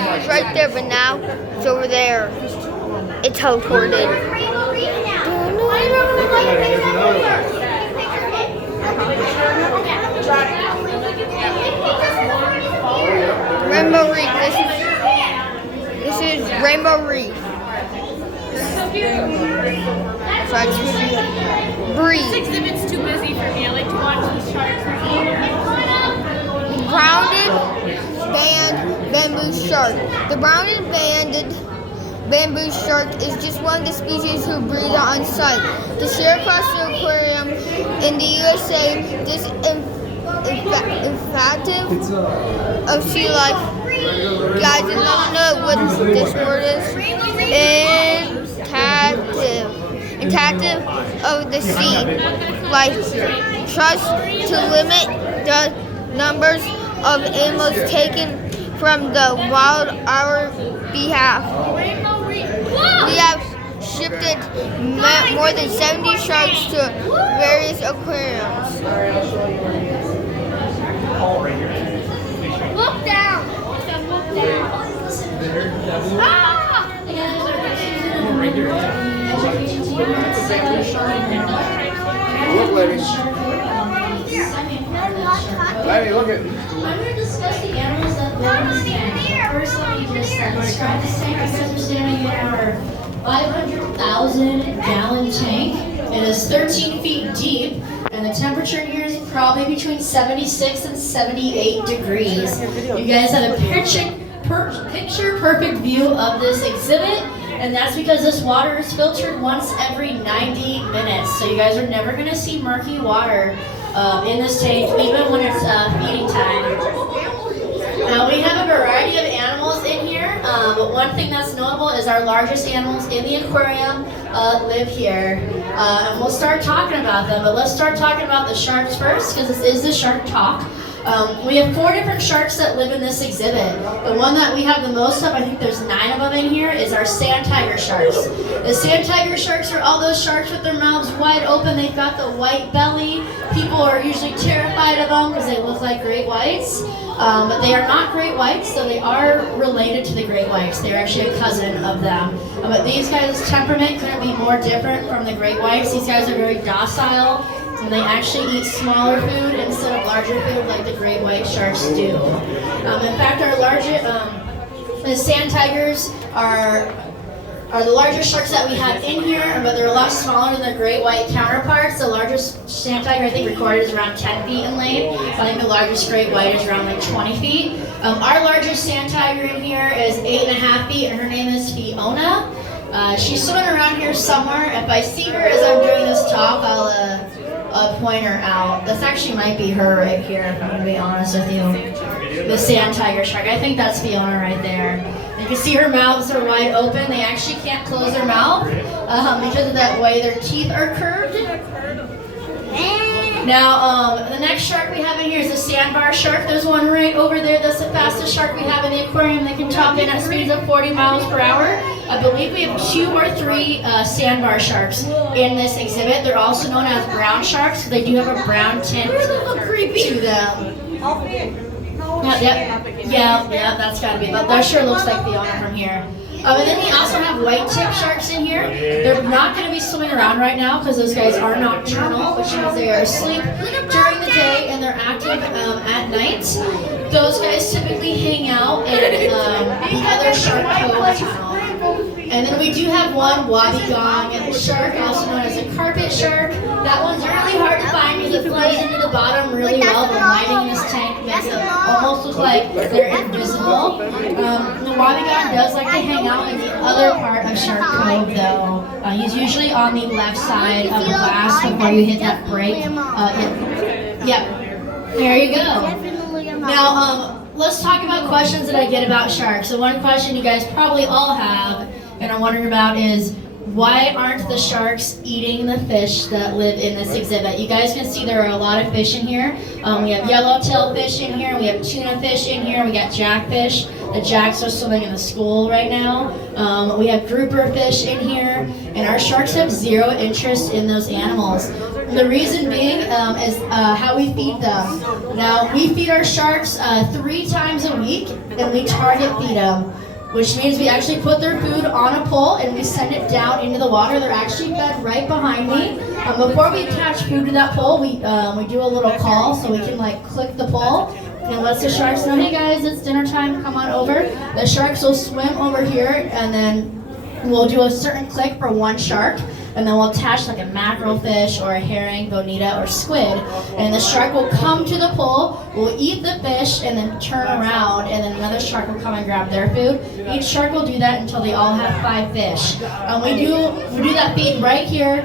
guys, it was right there, but now it's over there. It teleported. Rainbow Reef. This is Rainbow Reef. So I just breathe. This exhibit's too busy for me. I like to watch the sharks. Grounded band bamboo shark. The grounded banded bamboo shark is just one of the species who breathe on site. The Sierra Cluster Aquarium in the USA, this infective of sea life. Guys, if you don't know what this word is, intactive of the sea life. Trust to limit the numbers of animals taken from the wild our behalf. We have shifted more than 70 sharks to various aquariums. Look down. Look down. Ah! Look, ladies. Lady, look at. I'm going to discuss the animals that live in this tank. First, let me just describe this tank. You guys are standing in our 500,000 gallon tank. It is 13 feet deep, and the temperature in here is probably between 76 and 78 degrees. You guys have a picture perfect view of this exhibit, and that's because this water is filtered once every 90 minutes. So you guys are never going to see murky water in this tank, even when it's feeding time. Now we have a variety of animals in here, but one thing that's notable is our largest animals in the aquarium live here. And we'll start talking about them, but let's start talking about the sharks first, because this is the Shark Talk. We have 4 different sharks that live in this exhibit. The one that we have the most of, I think there's 9 of them in here, is our sand tiger sharks. The sand tiger sharks are all those sharks with their mouths wide open. They've got the white belly. People are usually terrified of them because they look like great whites. But they are not great whites, so they are related to the great whites. They're actually a cousin of them. But these guys' temperament couldn't be more different from the great whites. These guys are very docile, and they actually eat smaller food instead of larger food like the great white sharks do. In fact, our largest, the sand tigers are the largest sharks that we have in here, but they're a lot smaller than their great white counterparts. The largest sand tiger, I think, recorded is around 10 feet in length. I think the largest great white is around like 20 feet. Our largest sand tiger in here is 8.5 feet, and her name is Fiona. She's swimming around here somewhere. If I see her as I'm doing this talk, I'll point her out. This actually might be her right here, if I'm going to be honest with you. The sand tiger shark. I think that's Fiona right there. You can see her mouths are wide open. They actually can't close their mouth because of that way their teeth are curved. Now, the next shark we have in here is the sandbar shark. There's one right over there. That's the fastest shark we have in the aquarium. They can top in at speeds of 40 miles per hour. I believe we have 2 or 3 sandbar sharks in this exhibit. They're also known as brown sharks. They do have a brown tint to them. Yeah, that's gotta be. That sure looks like Fiona from here. And then we also have white tip sharks in here. They're not going to be swimming around right now because those guys are nocturnal, which means they are asleep during the day and they're active at night. Those guys typically hang out in the other shark cove tunnel. And then we do have one wobbegong shark, also known as a carpet shark. That one's really hard to find because it flies into the bottom really well. The lighting in this tank makes it almost look like they're invisible. The wobbegong does like to hang out in the other part of Shark Cove, though. He's usually on the left side of the glass before you hit that break. Yep, there you go. Now, let's talk about questions that I get about sharks. So one question you guys probably all have, and I'm wondering about is, why aren't the sharks eating the fish that live in this exhibit? You guys can see there are a lot of fish in here. We have yellowtail fish in here, we have tuna fish in here, we got jackfish. The jacks are swimming in the school right now. We have grouper fish in here, and our sharks have zero interest in those animals. The reason being is how we feed them. Now, we feed our sharks 3 times a week, and we target feed them, which means we actually put their food on a pole and we send it down into the water. They're actually fed right behind me. Before we attach food to that pole, we do a little call so we can like click the pole. And it lets the sharks know, hey guys, it's dinner time, come on over. The sharks will swim over here, and then we'll do a certain click for one shark, and then we'll attach like a mackerel fish or a herring, bonita, or squid, and the shark will come to the pole, will eat the fish, and then turn around, and then another shark will come and grab their food. Each shark will do that until they all have 5 fish. We do that feed right here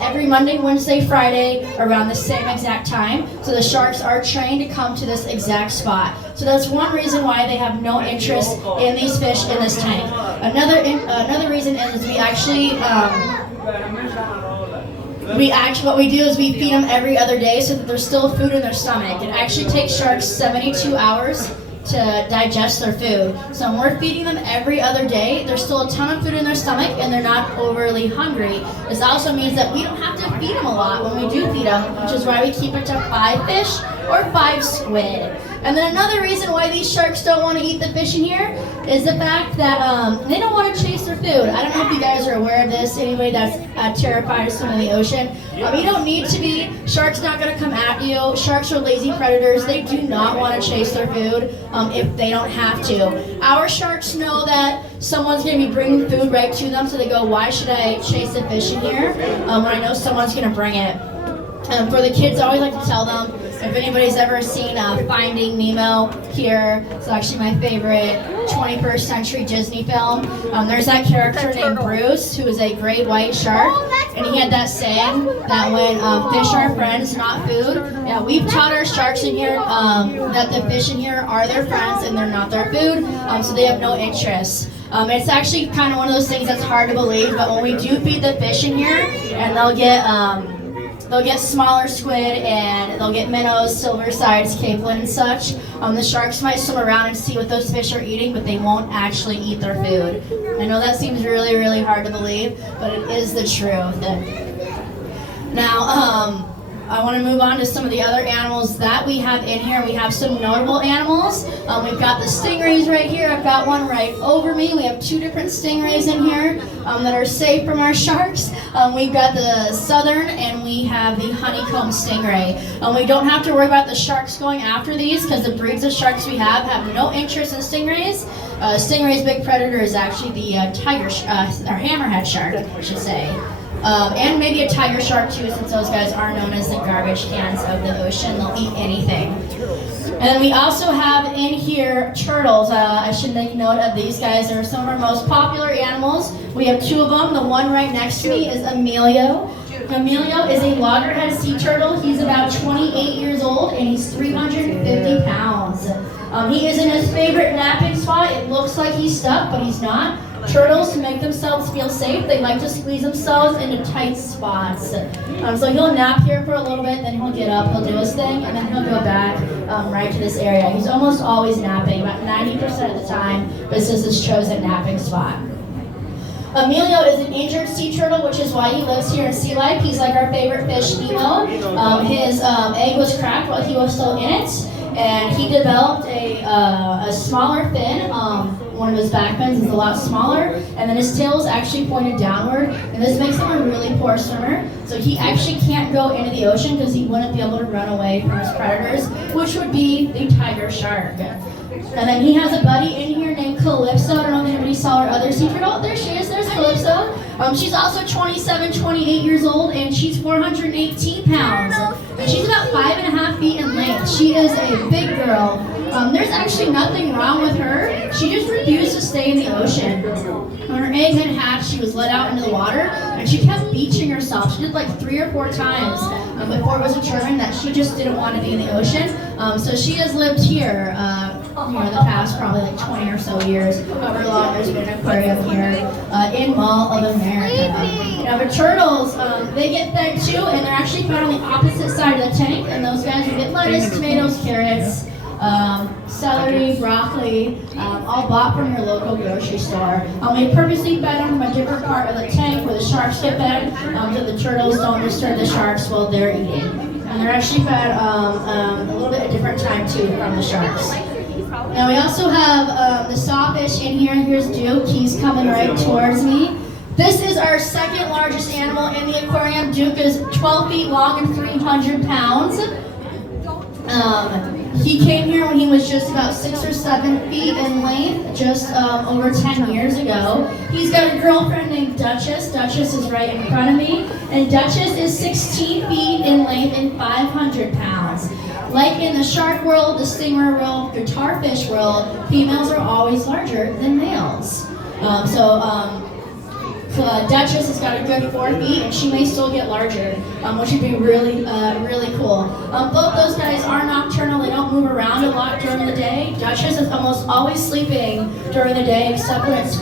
every Monday, Wednesday, Friday around the same exact time. So the sharks are trained to come to this exact spot. So that's one reason why they have no interest in these fish in this tank. Another reason is we actually what we do is we feed them every other day so that there's still food in their stomach. It actually takes sharks 72 hours to digest their food. So when we're feeding them every other day, there's still a ton of food in their stomach and they're not overly hungry. This also means that we don't have to feed them a lot when we do feed them, which is why we keep it to 5 fish or 5 squid. And then another reason why these sharks don't want to eat the fish in here is the fact that they don't want to chase their food. I don't know if you guys are aware of this. Anybody that's terrified of swimming in the ocean, you don't need to be. Sharks not going to come at you. Sharks are lazy predators. They do not want to chase their food if they don't have to. Our sharks know that someone's going to be bringing food right to them, so they go, why should I chase the fish in here when I know someone's going to bring it? For the kids, I always like to tell them, if anybody's ever seen Finding Nemo here, it's actually my favorite 21st century Disney film. There's that character named Bruce, who is a great white shark, and he had that saying that when fish are friends, not food. Yeah, we've taught our sharks in here that the fish in here are their friends and they're not their food, so they have no interest. It's actually kind of one of those things that's hard to believe, but when we do feed the fish in here, and they'll get smaller squid and they'll get minnows, silver sides, capelin, and such. The sharks might swim around and see what those fish are eating, but they won't actually eat their food. I know that seems really, really hard to believe, but it is the truth. Now, I want to move on to some of the other animals that we have in here. We have some notable animals. We've got the stingrays right here. I've got one right over me. We have 2 different stingrays in here that are safe from our sharks. We've got the southern and we have the honeycomb stingray. We don't have to worry about the sharks going after these because the breeds of sharks we have no interest in stingrays. Stingray's big predator is actually the or hammerhead shark, I should say. And maybe a tiger shark too, since those guys are known as the garbage cans of the ocean. They'll eat anything. And then we also have in here turtles. I should make note of these guys. They're some of our most popular animals. We have 2 of them. The one right next to me is Emilio. Emilio is a loggerhead sea turtle. He's about 28 years old and he's 350 pounds. He is in his favorite napping spot. It looks like he's stuck, but he's not. Turtles, to make themselves feel safe, they like to squeeze themselves into tight spots. So he'll nap here for a little bit, then he'll get up, he'll do his thing, and then he'll go back right to this area. He's almost always napping, about 90% of the time. This is his chosen napping spot. Emilio is an injured sea turtle, which is why he lives here in Sea Life. He's like our favorite fish, Nemo. His egg was cracked while he was still in it, and he developed a smaller fin. One of his back fins is a lot smaller, and then his tail is actually pointed downward, and this makes him a really poor swimmer. So he actually can't go into the ocean because he wouldn't be able to run away from his predators, which would be the tiger shark. And then he has a buddy in here named Calypso. I don't know if anybody saw her other sea turtle. There she is. There's Calypso. She's also 28 years old, and she's 418 pounds. And she's about 5.5 feet in length. She is a big girl. There's actually nothing wrong with her. She just refused to stay in the ocean. When her egg had hatched, she was let out into the water, and she kept beaching herself. She did like 3 or 4 times before it was determined that she just didn't want to be in the ocean. So she has lived here the past probably like 20 or so years, however long there's been an aquarium here in Mall of America. Now the turtles, they get fed too, and they're actually fed on the opposite side of the tank, and those guys will get lettuce, tomatoes, carrots, celery, broccoli, all bought from your local grocery store. We purposely fed them from a different part of the tank where the sharks get fed, so the turtles don't disturb the sharks while they're eating. And they're actually fed a little bit at a different time too from the sharks. Now we also have the sawfish in here. Here's Duke. He's coming right towards me. This is our second largest animal in the aquarium. Duke is 12 feet long and 300 pounds. He came here when he was just about 6 or 7 feet in length, just over 10 years ago. He's got a girlfriend named Duchess. Duchess is right in front of me. And Duchess is 16 feet in length and 500 pounds. Like in the shark world, the stinger world, the tarfish world, females are always larger than males. Duchess has got a good 4 feet, and she may still get larger, which would be really, really cool. Both those guys are nocturnal. They don't move around a lot during the day. Duchess is almost always sleeping during the day, except when it's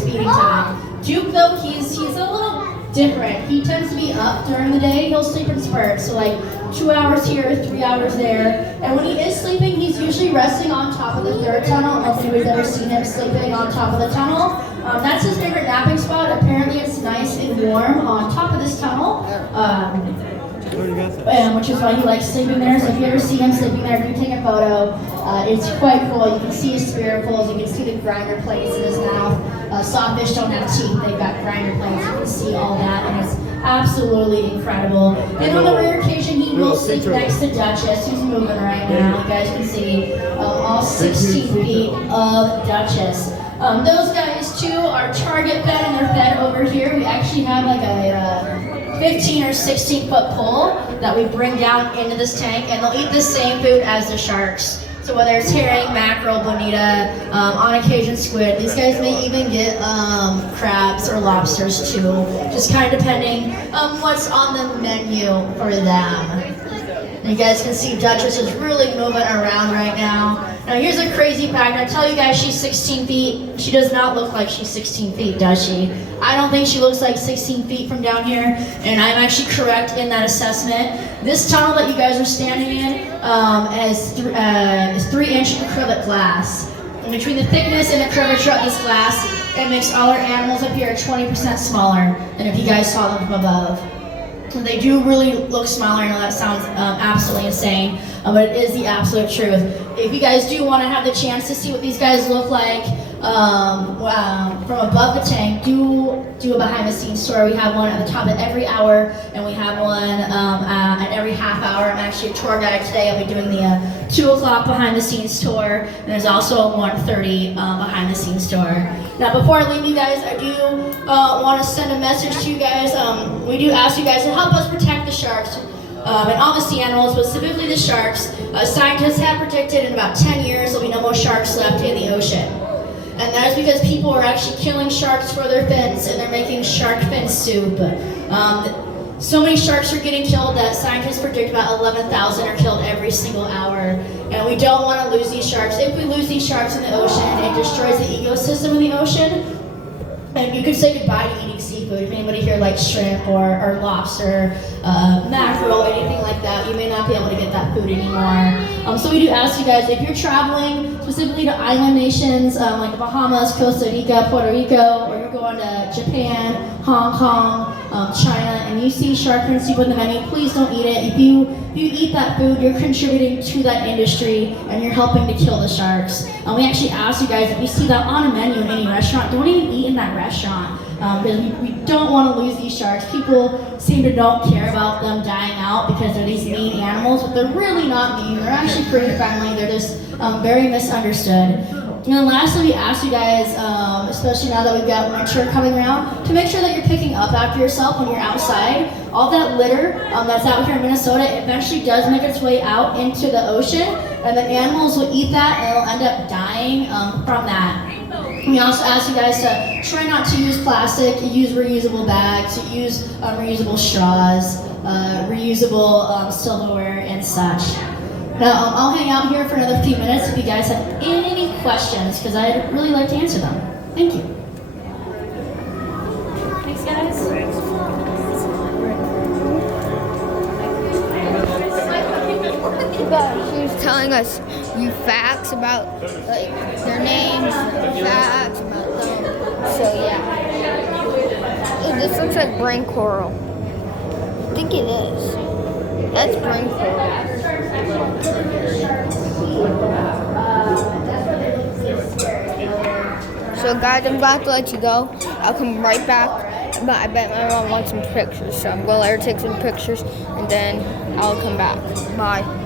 feeding time. Duke, though, he's a little different. He tends to be up during the day. He'll sleep in spurts, so like 2 hours here, 3 hours there. And when he is sleeping, he's usually resting on top of the third tunnel. If anybody's ever seen him sleeping on top of the tunnel. That's his favorite napping spot. Apparently it's nice and warm on top of this tunnel, which is why he likes sleeping there. So if you ever see him sleeping there, do take a photo. It's quite cool. You can see his spiracles, you can see the grinder plates in his mouth. Sawfish don't have teeth, they've got grinder plates. You can see all that, and it's absolutely incredible. And on the rare occasion, he will sleep next to Duchess, who's moving right now. You guys can see all 16 feet of Duchess. Those guys too are target fed, and they're fed over here. We actually have like a 15 or 16 foot pole that we bring down into this tank, and they'll eat the same food as the sharks. So whether it's herring, mackerel, bonita, on occasion squid, these guys may even get crabs or lobsters too, just kind of depending what's on the menu for them. And you guys can see Duchess is really moving around right now. Now here's a crazy fact. I tell you guys she's 16 feet. She does not look like she's 16 feet, does she? I don't think she looks like 16 feet from down here, and I'm actually correct in that assessment. This tunnel that you guys are standing in is 3-inch acrylic glass. And between the thickness and the curvature of this glass, it makes all our animals up here 20% smaller than if you guys saw them from above. They do really look smaller. I know that sounds absolutely insane, but it is the absolute truth. If you guys do want to have the chance to see what these guys look like from above the tank, do a behind-the-scenes tour. We have one at the top of every hour, and we have one at every half hour. I'm actually a tour guide today. I'll be doing the 2 o'clock behind-the-scenes tour, and there's also a 1:30 behind-the-scenes tour. Now, before I leave you guys, I do want to send a message to you guys. We do ask you guys to help us protect the sharks and all the sea animals, but specifically the sharks. Scientists have predicted in about 10 years there'll be no more sharks left in the ocean. And that is because people are actually killing sharks for their fins, and they're making shark fin soup. So many sharks are getting killed that scientists predict about 11,000 are killed every single hour. And we don't want to lose these sharks. If we lose these sharks in the ocean, it destroys the ecosystem of the ocean. And you could say goodbye to eating seafood. If anybody here likes shrimp or lobster, mackerel, anything like that, you may not be able to get that food anymore. So we do ask you guys, if you're traveling specifically to island nations like the Bahamas, Costa Rica, Puerto Rico, or you're going to Japan, Hong Kong, China, and you see shark fin soup on the menu, please don't eat it. If you eat that food, you're contributing to that industry, and you're helping to kill the sharks. We actually ask you guys, if you see that on a menu in any restaurant, don't even eat in that restaurant, because we don't want to lose these sharks. People seem to don't care about them dying out because they're these mean animals, but they're really not mean. They're actually pretty friendly. They're just very misunderstood. And then lastly, we ask you guys, especially now that we've got winter coming around, to make sure that you're picking up after yourself when you're outside. All that litter that's out here in Minnesota eventually does make its way out into the ocean, and the animals will eat that, and it'll end up dying from that. We also ask you guys to try not to use plastic, use reusable bags, use reusable straws, reusable silverware, and such. Now, I'll hang out here for another few minutes if you guys have any questions, because I'd really like to answer them. Thank you. Thanks, guys. But she was telling us new facts about like their names, facts about them. So yeah. This looks like brain coral. I think it is. That's brain coral. So guys, I'm about to let you go. I'll come right back. But I bet my mom wants some pictures. So I'm going to let her take some pictures and then I'll come back. Bye.